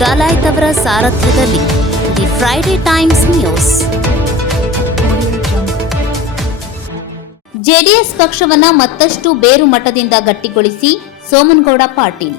ಡಲಾಯ್ತ್ ಅವರ ಸಾರಥ್ಯದಲ್ಲಿ the Friday Times news. JDS ಪಕ್ಷವನ್ನ ಮತ್ತಷ್ಟು ಬೇರು ಮಠದಿಂದ ಗಟ್ಟಿಗೊಳಿಸಿ ಸೋಮನಗೌಡ ಪಾಟೀಲ್.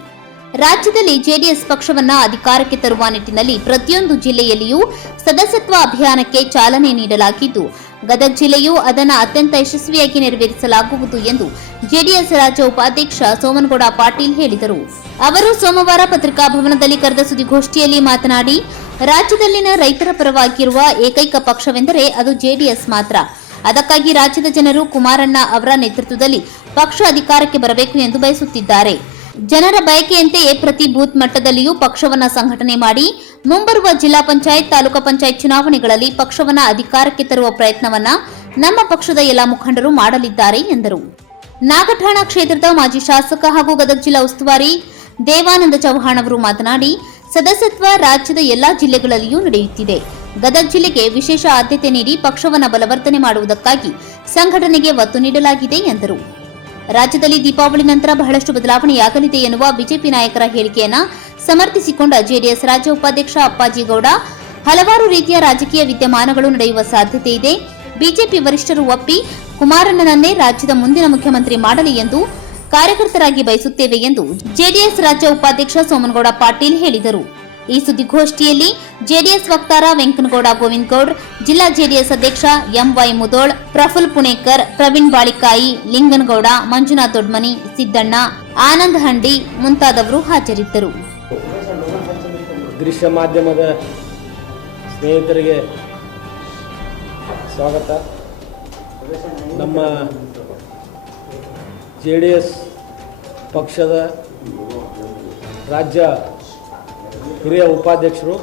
ರಾಜ್ಯದಲ್ಲಿ ಜೆಡಿಎಸ್ ಪಕ್ಷವನ್ನ ಅಧಿಕಾರಕ್ಕೆ ತರುವ ನಿಟ್ಟಿನಲ್ಲಿ ಪ್ರತಿಯೊಂದು ಜಿಲ್ಲೆಯಲ್ಲಿಯೂ ಸದಸ್ಯತ್ವ ಅಭಿಯಾನಕ್ಕೆ ಚಾಲನೆ ನೀಡಲಾಗಿದ್ದು, ಗದಗ ಜಿಲ್ಲೆಯು ಅದನ್ನು ಅತ್ಯಂತ ಯಶಸ್ವಿಯಾಗಿ ನೆರವೇರಿಸಲಾಗುವುದು ಎಂದು ಜೆಡಿಎಸ್ ರಾಜ್ಯ ಉಪಾಧ್ಯಕ್ಷ ಸೋಮನಗೌಡ ಪಾಟೀಲ್ ಹೇಳಿದರು. ಅವರು ಸೋಮವಾರ ಪತ್ರಿಕಾ ಭವನದಲ್ಲಿ ಕರೆದ ಸುದ್ದಿಗೋಷ್ಠಿಯಲ್ಲಿ ಮಾತನಾಡಿ, ರಾಜ್ಯದಲ್ಲಿನ ರೈತರ ಪರವಾಗಿರುವ ಏಕೈಕ ಪಕ್ಷವೆಂದರೆ ಅದು ಜೆಡಿಎಸ್ ಮಾತ್ರ. ಅದಕ್ಕಾಗಿ ರಾಜ್ಯದ ಜನರು ಕುಮಾರಣ್ಣ ಅವರ ನೇತೃತ್ವದಲ್ಲಿ ಪಕ್ಷ ಅಧಿಕಾರಕ್ಕೆ ಬರಬೇಕು ಎಂದು ಬಯಸುತ್ತಿದ್ದಾರೆ. ಜನರ ಬಯಕೆಯಂತೆಯೇ ಪ್ರತಿ ಬೂತ್ ಮಟ್ಟದಲ್ಲಿಯೂ ಪಕ್ಷವನ್ನ ಸಂಘಟನೆ ಮಾಡಿ, ಮುಂಬರುವ ಜಿಲ್ಲಾ ಪಂಚಾಯತ್, ತಾಲೂಕಾ ಪಂಚಾಯತ್ ಚುನಾವಣೆಗಳಲ್ಲಿ ಪಕ್ಷವನ್ನ ಅಧಿಕಾರಕ್ಕೆ ತರುವ ಪ್ರಯತ್ನವನ್ನ ನಮ್ಮ ಪಕ್ಷದ ಎಲ್ಲ ಮುಖಂಡರು ಮಾಡಲಿದ್ದಾರೆ ಎಂದರು. ನಾಗಠಾಣ ಕ್ಷೇತ್ರದ ಮಾಜಿ ಶಾಸಕ ಹಾಗೂ ಗದಗ ಜಿಲ್ಲಾ ಉಸ್ತುವಾರಿ ದೇವಾನಂದ ಚೌಹಾಣ್ ಅವರು ಮಾತನಾಡಿ, ಸದಸ್ಯತ್ವ ರಾಜ್ಯದ ಎಲ್ಲಾ ಜಿಲ್ಲೆಗಳಲ್ಲಿಯೂ ನಡೆಯುತ್ತಿದೆ. ಗದಗ ಜಿಲ್ಲೆಗೆ ವಿಶೇಷ ಆದ್ಯತೆ ನೀಡಿ ಪಕ್ಷವನ್ನ ಬಲವರ್ಧನೆ ಮಾಡುವುದಕ್ಕಾಗಿ ಸಂಘಟನೆಗೆ ಒತ್ತು ನೀಡಲಾಗಿದೆ ಎಂದರು. ರಾಜ್ಯದಲ್ಲಿ ದೀಪಾವಳಿ ನಂತರ ಬಹಳಷ್ಟು ಬದಲಾವಣೆಯಾಗಲಿದೆ ಎನ್ನುವ ಬಿಜೆಪಿ ನಾಯಕರ ಹೇಳಿಕೆಯನ್ನ ಸಮರ್ಥಿಸಿಕೊಂಡ ಜೆಡಿಎಸ್ ರಾಜ್ಯ ಉಪಾಧ್ಯಕ್ಷ ಅಪ್ಪಾಜಿಗೌಡ ಹಲವಾರು ರೀತಿಯ ರಾಜಕೀಯ ವಿದ್ಯಮಾನಗಳು ನಡೆಯುವ ಸಾಧ್ಯತೆ ಇದೆ. ಬಿಜೆಪಿ ವರಿಷ್ಠರು ಒಪ್ಪಿ ಕುಮಾರಣ್ಣನನ್ನೇ ರಾಜ್ಯದ ಮುಂದಿನ ಮುಖ್ಯಮಂತ್ರಿ ಮಾಡಲಿ ಎಂದು ಕಾರ್ಯಕರ್ತರಾಗಿ ಬಯಸುತ್ತೇವೆ ಎಂದು ಜೆಡಿಎಸ್ ರಾಜ್ಯ ಉಪಾಧ್ಯಕ್ಷ ಸೋಮನಗೌಡ ಪಾಟೀಲ್ ಹೇಳಿದರು. ಈ ಸುದ್ದಿಗೋಷ್ಠಿಯಲ್ಲಿ ಜೆಡಿಎಸ್ ವಕ್ತಾರ ವೆಂಕನಗೌಡ ಗೋವಿಂದ್ ಗೌಡ್ ಜಿಲ್ಲಾ ಜೆಡಿಎಸ್ ಅಧ್ಯಕ್ಷ ಎಂವೈ ಮುದೋಳ್, ಪ್ರಫುಲ್ ಪುಣೇಕರ್, ಪ್ರವೀಣ್ ಬಾಳಿಕಾಯಿ, ಲಿಂಗನಗೌಡ, ಮಂಜುನಾಥ್ ದೊಡ್ಮನಿ, ಸಿದ್ದಣ್ಣ, ಆನಂದ್ ಹಂಡಿ ಮುಂತಾದವರು ಹಾಜರಿದ್ದರು. ದೃಶ್ಯ ಮಾಧ್ಯಮದ ಸ್ನೇಹಿತರಿಗೆ ಸ್ವಾಗತ. ನಮ್ಮ ಜೆ ಡಿ ಎಸ್ ಪಕ್ಷದ ರಾಜ್ಯ ಹಿರಿಯ ಉಪಾಧ್ಯಕ್ಷರು,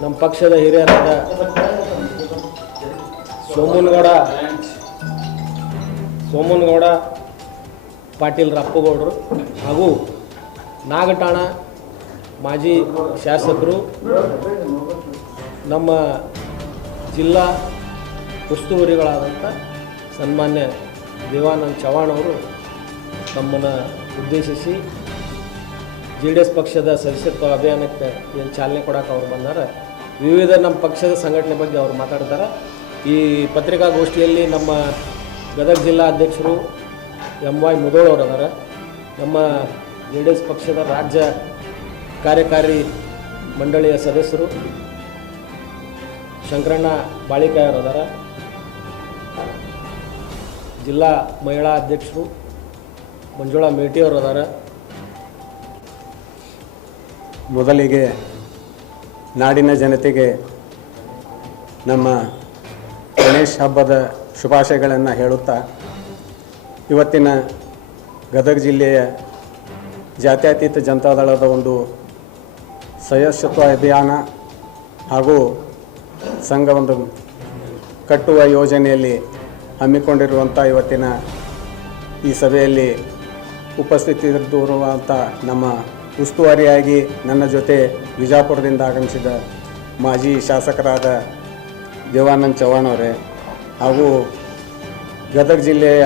ನಮ್ಮ ಪಕ್ಷದ ಹಿರಿಯರಾದ ಸೋಮನಗೌಡ ಸೋಮನಗೌಡ ಪಾಟೀಲ್ ರಪ್ಪಗೌಡರು ಹಾಗೂ ನಾಗಠಾಣ ಮಾಜಿ ಶಾಸಕರು, ನಮ್ಮ ಜಿಲ್ಲಾ ಉಸ್ತುವಾರಿಗಳಾದಂಥ ಸನ್ಮಾನ್ಯ ದೇವಾನಂದ್ ಚವಾಣ್ ಅವರು ನಮ್ಮನ್ನು ಉದ್ದೇಶಿಸಿ ಜೆ ಡಿ ಎಸ್ ಪಕ್ಷದ ಸದಸ್ಯತ್ವ ಅಭಿಯಾನಕ್ಕೆ ಏನು ಚಾಲನೆ ಕೊಡೋಕೆ ಅವ್ರು ಬಂದಾರ, ವಿವಿಧ ನಮ್ಮ ಪಕ್ಷದ ಸಂಘಟನೆ ಬಗ್ಗೆ ಅವ್ರು ಮಾತಾಡ್ತಾರೆ. ಈ ಪತ್ರಿಕಾಗೋಷ್ಠಿಯಲ್ಲಿ ನಮ್ಮ ಗದಗ ಜಿಲ್ಲಾ ಅಧ್ಯಕ್ಷರು ಎಂ ವೈ ಮುದೋಳ್ ಅವರು ಅದಾರ. ನಮ್ಮ ಜೆ ಡಿ ಎಸ್ ಪಕ್ಷದ ರಾಜ್ಯ ಕಾರ್ಯಕಾರಿ ಮಂಡಳಿಯ ಸದಸ್ಯರು ಶಂಕರಣ್ಣ ಬಾಳಿಕಾಯರು ಅದಾರ. ಜಿಲ್ಲಾ ಮಹಿಳಾ ಅಧ್ಯಕ್ಷರು ಮಂಜುಳಾ ಮೇಟಿ ಅವರು ಅದಾರ. ಮೊದಲಿಗೆ ನಾಡಿನ ಜನತೆಗೆ ನಮ್ಮ ಗಣೇಶ್ ಹಬ್ಬದ ಶುಭಾಶಯಗಳನ್ನು ಹೇಳುತ್ತಾ, ಇವತ್ತಿನ ಗದಗ ಜಿಲ್ಲೆಯ ಜಾತ್ಯತೀತ ಜನತಾದಳದ ಒಂದು ಸದಸ್ಯತ್ವ ಅಭಿಯಾನ ಹಾಗೂ ಸಂಘ ಒಂದು ಕಟ್ಟುವ ಯೋಜನೆಯಲ್ಲಿ ಹಮ್ಮಿಕೊಂಡಿರುವಂಥ ಇವತ್ತಿನ ಈ ಸಭೆಯಲ್ಲಿ ಉಪಸ್ಥಿತರಿರುವಂಥ ನಮ್ಮ ಉಸ್ತುವಾರಿಯಾಗಿ ನನ್ನ ಜೊತೆ ವಿಜಾಪುರದಿಂದ ಆಗಮಿಸಿದ ಮಾಜಿ ಶಾಸಕರಾದ ದೇವಾನಂದ್ ಚವ್ಹಾಣ್ ಅವರೇ ಹಾಗೂ ಗದಗ ಜಿಲ್ಲೆಯ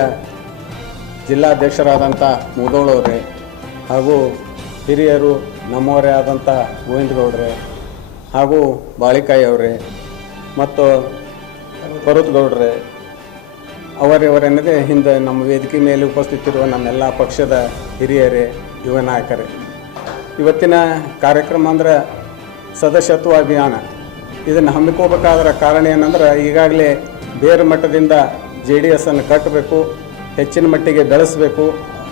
ಜಿಲ್ಲಾಧ್ಯಕ್ಷರಾದಂಥ ಮುದೋಳವರೇ ಹಾಗೂ ಹಿರಿಯರು ನಮ್ಮವರೇ ಆದಂಥ ಗೋವಿಂದ ಗೌಡ್ರೆ ಹಾಗೂ ಬಾಳಿಕಾಯಿ ಅವರೇ ಮತ್ತು ಗೌಡ್ರೆ ಅವರಿವರೆನ್ನದೇ ಹಿಂದೆ ನಮ್ಮ ವೇದಿಕೆ ಮೇಲೆ ಉಪಸ್ಥಿತಿರುವ ನಮ್ಮೆಲ್ಲ ಪಕ್ಷದ ಹಿರಿಯರೇ, ಯುವ ನಾಯಕರೇ. ಇವತ್ತಿನ ಕಾರ್ಯಕ್ರಮ ಅಂದ್ರೆ ಸದಸ್ಯತ್ವ ಅಭಿಯಾನ. ಇದನ್ನು ಹಮ್ಮಿಕೋಬೇಕಾದ್ರ ಕಾರಣ ಏನಂದ್ರೆ ಈಗಾಗಲೇ ಬೇರೆ ಮಟ್ಟದಿಂದ ಜೆ ಡಿ ಎಸ್ಸನ್ನು ಕಟ್ಟಬೇಕು, ಹೆಚ್ಚಿನ ಮಟ್ಟಿಗೆ ಬೆಳೆಸಬೇಕು,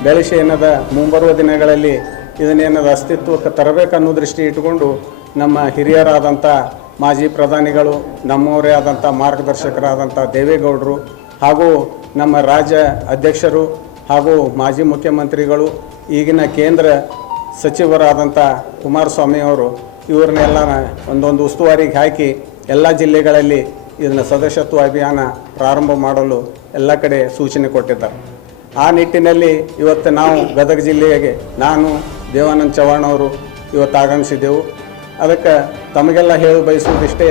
ಬೆಳೆಸಿ ಏನದ ಮುಂಬರುವ ದಿನಗಳಲ್ಲಿ ಇದನ್ನೇನದ ಅಸ್ತಿತ್ವಕ್ಕೆ ತರಬೇಕು ಅನ್ನೋ ದೃಷ್ಟಿ ಇಟ್ಟುಕೊಂಡು ನಮ್ಮ ಹಿರಿಯರಾದಂಥ ಮಾಜಿ ಪ್ರಧಾನಿಗಳು, ನಮ್ಮವರೇ ಆದಂಥ ಮಾರ್ಗದರ್ಶಕರಾದಂಥ ದೇವೇಗೌಡರು ಹಾಗೂ ನಮ್ಮ ರಾಜ್ಯ ಅಧ್ಯಕ್ಷರು ಹಾಗೂ ಮಾಜಿ ಮುಖ್ಯಮಂತ್ರಿಗಳು, ಈಗಿನ ಕೇಂದ್ರ ಸಚಿವರಾದಂಥ ಕುಮಾರಸ್ವಾಮಿ ಅವರು ಇವ್ರನ್ನೆಲ್ಲ ಒಂದೊಂದು ಉಸ್ತುವಾರಿಗೆ ಹಾಕಿ ಎಲ್ಲ ಜಿಲ್ಲೆಗಳಲ್ಲಿ ಇದನ್ನು ಸದಸ್ಯತ್ವ ಅಭಿಯಾನ ಪ್ರಾರಂಭ ಮಾಡಲು ಎಲ್ಲ ಕಡೆ ಸೂಚನೆ ಕೊಟ್ಟಿದ್ದಾರೆ. ಆ ನಿಟ್ಟಿನಲ್ಲಿ ಇವತ್ತು ನಾವು ಗದಗ ಜಿಲ್ಲೆಗೆ ನಾನು ದೇವಾನಂದ್ ಚವ್ಹಾಣ್ ಅವರು ಇವತ್ತು ಆಗಮಿಸಿದ್ದೆವು. ಅದಕ್ಕೆ ತಮಗೆಲ್ಲ ಹೇಳಿ ಬಯಸುವುದಿಷ್ಟೇ,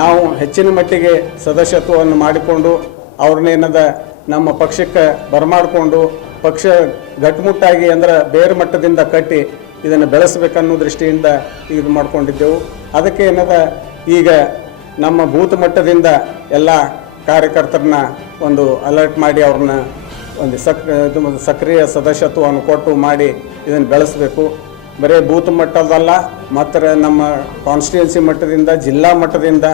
ನಾವು ಹೆಚ್ಚಿನ ಮಟ್ಟಿಗೆ ಸದಸ್ಯತ್ವವನ್ನು ಮಾಡಿಕೊಂಡು ಅವ್ರನ್ನೇನದ ನಮ್ಮ ಪಕ್ಷಕ್ಕೆ ಬರಮಾಡಿಕೊಂಡು ಪಕ್ಷ ಗಟ್ಟುಮುಟ್ಟಾಗಿ ಅಂದ್ರೆ ಬೇರೆ ಮಟ್ಟದಿಂದ ಕಟ್ಟಿ ಇದನ್ನು ಬೆಳೆಸಬೇಕನ್ನೋ ದೃಷ್ಟಿಯಿಂದ ಇದು ಮಾಡ್ಕೊಂಡಿದ್ದೆವು. ಅದಕ್ಕೆ ಏನದ, ಈಗ ನಮ್ಮ ಬೂತ್ ಮಟ್ಟದಿಂದ ಎಲ್ಲ ಕಾರ್ಯಕರ್ತರನ್ನ ಒಂದು ಅಲರ್ಟ್ ಮಾಡಿ ಅವ್ರನ್ನ ಒಂದು ಸಕ್ ಸಕ್ರಿಯ ಸದಸ್ಯತ್ವವನ್ನು ಕೊಟ್ಟು ಮಾಡಿ ಇದನ್ನು ಬೆಳೆಸಬೇಕು. ಬರೀ ಬೂತ್ ಮಟ್ಟದಲ್ಲ ಮತ್ತು ನಮ್ಮ ಕಾನ್ಸ್ಟಿಟ್ಯೂನ್ಸಿ ಮಟ್ಟದಿಂದ, ಜಿಲ್ಲಾ ಮಟ್ಟದಿಂದ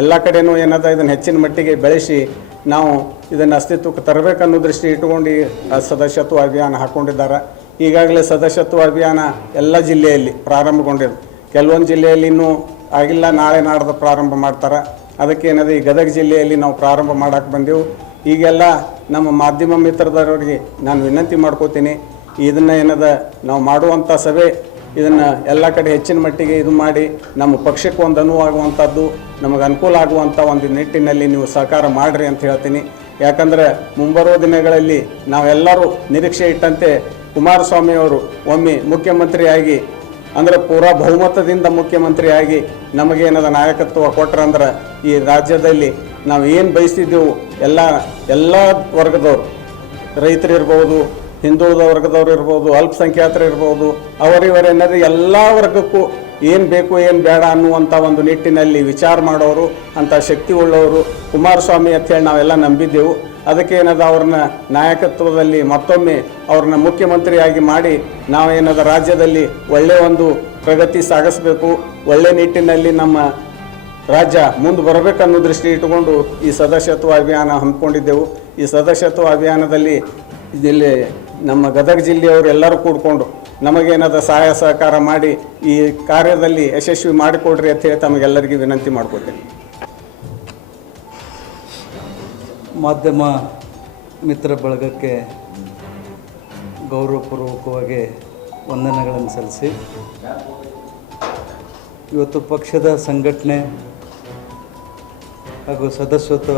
ಎಲ್ಲ ಕಡೆಯೂ ಏನದ, ಇದನ್ನು ಹೆಚ್ಚಿನ ಮಟ್ಟಿಗೆ ಬೆಳೆಸಿ ನಾವು ಇದನ್ನು ಅಸ್ತಿತ್ವಕ್ಕೆ ತರಬೇಕನ್ನೋ ದೃಷ್ಟಿ ಇಟ್ಟುಕೊಂಡು ಸದಸ್ಯತ್ವ ಅಭಿಯಾನ ಹಾಕ್ಕೊಂಡಿದ್ದಾರೆ ಈಗಾಗಲೇ ಸದಸ್ಯತ್ವ ಅಭಿಯಾನ ಎಲ್ಲ ಜಿಲ್ಲೆಯಲ್ಲಿ ಪ್ರಾರಂಭಗೊಂಡಿದೆ. ಕೆಲವೊಂದು ಜಿಲ್ಲೆಯಲ್ಲಿ ಇನ್ನೂ ಆಗಿಲ್ಲ, ನಾಳೆ ನಾಡ್ದು ಪ್ರಾರಂಭ ಮಾಡ್ತಾರೆ. ಅದಕ್ಕೆ ಏನದ, ಈ ಗದಗ ಜಿಲ್ಲೆಯಲ್ಲಿ ನಾವು ಪ್ರಾರಂಭ ಮಾಡಕ್ಕೆ ಬಂದೆವು. ಈಗೆಲ್ಲ ನಮ್ಮ ಮಾಧ್ಯಮ ಮಿತ್ರದವರಿಗೆ ನಾನು ವಿನಂತಿ ಮಾಡ್ಕೋತೀನಿ, ಇದನ್ನು ಏನದ, ನಾವು ಮಾಡುವಂಥ ಸಭೆ, ಇದನ್ನು ಎಲ್ಲ ಕಡೆ ಹೆಚ್ಚಿನ ಮಟ್ಟಿಗೆ ಇದು ಮಾಡಿ, ನಮ್ಮ ಪಕ್ಷಕ್ಕೆ ಒಂದು ಅನುವಾಗುವಂಥದ್ದು, ನಮಗೆ ಅನುಕೂಲ ಆಗುವಂಥ ಒಂದು ನಿಟ್ಟಿನಲ್ಲಿ ನೀವು ಸಹಕಾರ ಮಾಡಿರಿ ಅಂತ ಹೇಳ್ತೀನಿ. ಯಾಕಂದರೆ ಮುಂಬರುವ ದಿನಗಳಲ್ಲಿ ನಾವೆಲ್ಲರೂ ನಿರೀಕ್ಷೆ ಇಟ್ಟಂತೆ ಕುಮಾರಸ್ವಾಮಿ ಅವರು ಒಮ್ಮೆ ಮುಖ್ಯಮಂತ್ರಿಯಾಗಿ, ಅಂದರೆ ಪೂರಾ ಬಹುಮತದಿಂದ ಮುಖ್ಯಮಂತ್ರಿಯಾಗಿ ನಮಗೇನದ ನಾಯಕತ್ವ ಕೊಟ್ರಂದ್ರೆ ಈ ರಾಜ್ಯದಲ್ಲಿ ನಾವು ಏನು ಬಯಸ್ತಿದ್ದೆವು, ಎಲ್ಲ ಎಲ್ಲ ವರ್ಗದವರು, ರೈತರು ಇರ್ಬೋದು, ಹಿಂದುಳಿದ ವರ್ಗದವ್ರು ಇರ್ಬೋದು, ಅಲ್ಪಸಂಖ್ಯಾತರು ಇರ್ಬೋದು ಅವರಿವರೇನಾದ್ರು ಎಲ್ಲ ವರ್ಗಕ್ಕೂ ಏನು ಬೇಕು ಏನು ಬೇಡ ಅನ್ನುವಂಥ ಒಂದು ನಿಟ್ಟಿನಲ್ಲಿ ವಿಚಾರ ಮಾಡೋರು ಅಂಥ ಶಕ್ತಿ ಉಳ್ಳವರು ಕುಮಾರಸ್ವಾಮಿ ಅಂತೇಳಿ ನಾವೆಲ್ಲ ನಂಬಿದ್ದೆವು. ಅದಕ್ಕೆ ಏನದ ಅವ್ರನ್ನ ನಾಯಕತ್ವದಲ್ಲಿ ಮತ್ತೊಮ್ಮೆ ಅವ್ರನ್ನ ಮುಖ್ಯಮಂತ್ರಿಯಾಗಿ ಮಾಡಿ ನಾವೇನದ ರಾಜ್ಯದಲ್ಲಿ ಒಳ್ಳೆಯ ಒಂದು ಪ್ರಗತಿ ಸಾಗಿಸಬೇಕು, ಒಳ್ಳೆ ನಿಟ್ಟಿನಲ್ಲಿ ನಮ್ಮ ರಾಜ್ಯ ಮುಂದೆ ಬರಬೇಕನ್ನೋ ದೃಷ್ಟಿ ಇಟ್ಟುಕೊಂಡು ಈ ಸದಸ್ಯತ್ವ ಅಭಿಯಾನ ಹಮ್ಮಿಕೊಂಡಿದ್ದೆವು. ಈ ಸದಸ್ಯತ್ವ ಅಭಿಯಾನದಲ್ಲಿ ಇಲ್ಲಿ ನಮ್ಮ ಗದಗ ಜಿಲ್ಲೆಯವರು ಎಲ್ಲರೂ ಕೂಡಿಕೊಂಡು ನಮಗೇನಾದ ಸಹಾಯ ಸಹಕಾರ ಮಾಡಿ ಈ ಕಾರ್ಯದಲ್ಲಿ ಯಶಸ್ವಿ ಮಾಡಿಕೊಡ್ರಿ ಅಂತ ಹೇಳಿ ತಮಗೆಲ್ಲರಿಗೂ ವಿನಂತಿ ಮಾಡ್ಕೊತೀನಿ ಮಾಧ್ಯಮ ಮಿತ್ರ ಬಳಗಕ್ಕೆ ಗೌರವಪೂರ್ವಕವಾಗಿ ವಂದನೆಗಳನ್ನು ಸಲ್ಲಿಸಿ. ಇವತ್ತು ಪಕ್ಷದ ಸಂಘಟನೆ ಹಾಗೂ ಸದಸ್ಯತ್ವ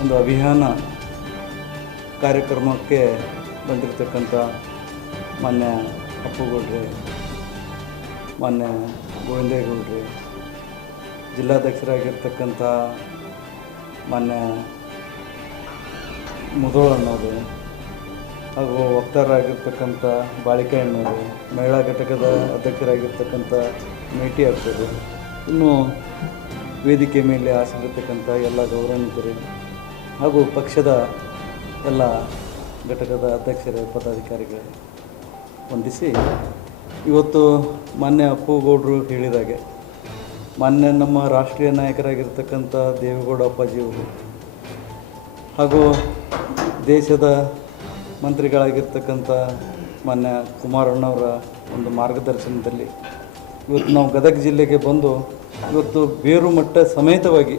ಒಂದು ಅಭಿಯಾನ ಕಾರ್ಯಕ್ರಮಕ್ಕೆ ಬಂದಿರತಕ್ಕಂಥ ಮಾನ್ಯ ಅಪ್ಪುಗೌಡ್ರಿ ಮೊನ್ನೆ ಗೋವಿಂದೇಗೌಡ್ರಿ, ಜಿಲ್ಲಾಧ್ಯಕ್ಷರಾಗಿರ್ತಕ್ಕಂಥ ಮಾನ್ಯ ಅನ್ನೋದು, ಹಾಗೂ ವಕ್ತಾರರಾಗಿರ್ತಕ್ಕಂಥ ಬಾಳಿಕೆ ಅನ್ನೋದು, ಮಹಿಳಾ ಘಟಕದ ಅಧ್ಯಕ್ಷರಾಗಿರ್ತಕ್ಕಂಥ ಮೇಟಿ ಆಗ್ತದೆ ಇನ್ನು ವೇದಿಕೆ ಮೇಲೆ ಆಸೆಗಿರ್ತಕ್ಕಂಥ ಎಲ್ಲ ಗೌರವಾನ್ವಿತರು, ಹಾಗೂ ಪಕ್ಷದ ಎಲ್ಲ ಘಟಕದ ಅಧ್ಯಕ್ಷರು, ಪದಾಧಿಕಾರಿಗಳು. ವಂದಿಸಿ. ಇವತ್ತು ಮಾನ್ಯ ಅಪ್ಪುಗೌಡರು ಹೇಳಿದಾಗೆ ಮಾನ್ಯ ನಮ್ಮ ರಾಷ್ಟ್ರೀಯ ನಾಯಕರಾಗಿರ್ತಕ್ಕಂಥ ದೇವೇಗೌಡ ಅಪ್ಪಾಜಿಯವರು ಹಾಗೂ ದೇಶದ ಮಂತ್ರಿಗಳಾಗಿರ್ತಕ್ಕಂಥ ಮಾನ್ಯ ಕುಮಾರಣ್ಣವರ ಒಂದು ಮಾರ್ಗದರ್ಶನದಲ್ಲಿ ಇವತ್ತು ನಾವು ಗದಗ ಜಿಲ್ಲೆಗೆ ಬಂದು ಇವತ್ತು ಬೇರು ಮಟ್ಟ ಸಮೇತವಾಗಿ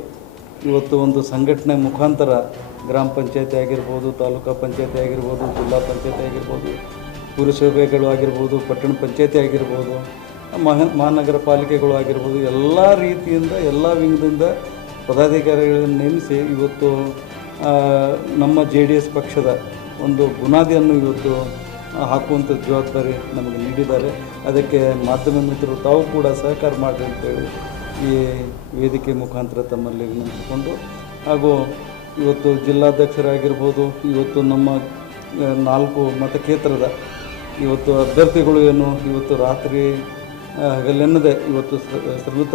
ಇವತ್ತು ಒಂದು ಸಂಘಟನೆ ಮುಖಾಂತರ ಗ್ರಾಮ ಪಂಚಾಯತಿ ಆಗಿರ್ಬೋದು, ತಾಲೂಕಾ ಪಂಚಾಯತಿ ಆಗಿರ್ಬೋದು, ಜಿಲ್ಲಾ ಪಂಚಾಯತಿ ಆಗಿರ್ಬೋದು ಪುರಸಭೆಗಳು ಆಗಿರ್ಬೋದು, ಪಟ್ಟಣ ಪಂಚಾಯತಿ ಆಗಿರ್ಬೋದು, ಮಹ, ಮಹಾನಗರ ಪಾಲಿಕೆಗಳು ಆಗಿರ್ಬೋದು, ಎಲ್ಲ ರೀತಿಯಿಂದ, ಎಲ್ಲ ವಿಂಗದಿಂದ ಪದಾಧಿಕಾರಿಗಳನ್ನು ನೇಮಿಸಿ ಇವತ್ತು ನಮ್ಮ ಜೆ ಡಿ ಎಸ್ ಪಕ್ಷದ ಒಂದು ಬುನಾದಿಯನ್ನು ಇವತ್ತು ಹಾಕುವಂಥ ಜವಾಬ್ದಾರಿ ನಮಗೆ ನೀಡಿದ್ದಾರೆ. ಅದಕ್ಕೆ ಮಾಧ್ಯಮ ಮಿತ್ರರು ತಾವು ಕೂಡ ಸಹಕಾರ ಮಾಡಿ ಅಂತೇಳಿ ಈ ವೇದಿಕೆ ಮುಖಾಂತರ ತಮ್ಮಲ್ಲಿ ವಿನಂತಿಸಿಕೊಂಡು, ಹಾಗೂ ಇವತ್ತು ಜಿಲ್ಲಾಧ್ಯಕ್ಷರಾಗಿರ್ಬೋದು, ಇವತ್ತು ನಮ್ಮ ನಾಲ್ಕು ಮತಕ್ಷೇತ್ರದ ಇವತ್ತು ಅಭ್ಯರ್ಥಿಗಳು ಏನು? ಇವತ್ತು ರಾತ್ರಿ ಹಗಲೆನ್ನದೆ ಇವತ್ತು ಶ್ರ- ಶ್ರಮಿತ,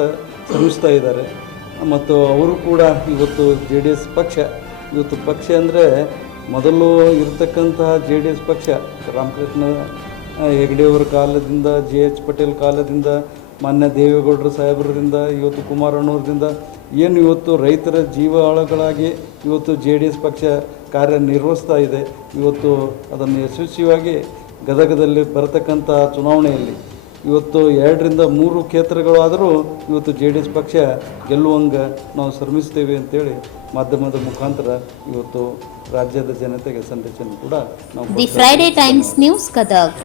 ಶ್ರಮಿಸ್ತಾ ಇದ್ದಾರೆ. ಮತ್ತು ಅವರು ಕೂಡ ಇವತ್ತು ಜೆ ಡಿ ಎಸ್ ಪಕ್ಷ, ಇವತ್ತು ಪಕ್ಷ ಅಂದರೆ ಮೊದಲು ಇರತಕ್ಕಂತಹ ಜೆ ಡಿ ಎಸ್ ಪಕ್ಷ, ರಾಮಕೃಷ್ಣ ಹೆಗಡೆಯವರ ಕಾಲದಿಂದ, ಜೆ ಎಚ್ ಪಟೇಲ್ ಕಾಲದಿಂದ, ಮಾನ್ಯ ದೇವೇಗೌಡರ ಸಾಹೇಬರದಿಂದ, ಇವತ್ತು ಕುಮಾರಣ್ಣವ್ರದಿಂದ, ಏನು ಇವತ್ತು ರೈತರ ಜೀವಾಳಗಳಾಗಿ ಇವತ್ತು ಜೆ ಡಿ ಎಸ್ ಪಕ್ಷ ಕಾರ್ಯನಿರ್ವಹಿಸ್ತಾ ಇದೆ. ಇವತ್ತು ಅದನ್ನು ಯಶಸ್ವಿಯಾಗಿ ಗದಗದಲ್ಲಿ ಬರತಕ್ಕಂಥ ಚುನಾವಣೆಯಲ್ಲಿ ಇವತ್ತು ಎರಡರಿಂದ ಮೂರು ಕ್ಷೇತ್ರಗಳಾದರೂ ಇವತ್ತು ಜೆ ಡಿ ಎಸ್ ಪಕ್ಷ ಗೆಲ್ಲುವಂಗೆ ನಾವು ಶ್ರಮಿಸ್ತೇವೆ ಅಂತೇಳಿ ಮಾಧ್ಯಮದ ಮುಖಾಂತರ ಇವತ್ತು ರಾಜ್ಯದ ಜನತೆಗೆ ಸಂದೇಶವನ್ನು ಕೂಡ ನಾವು the Friday Times news Gadag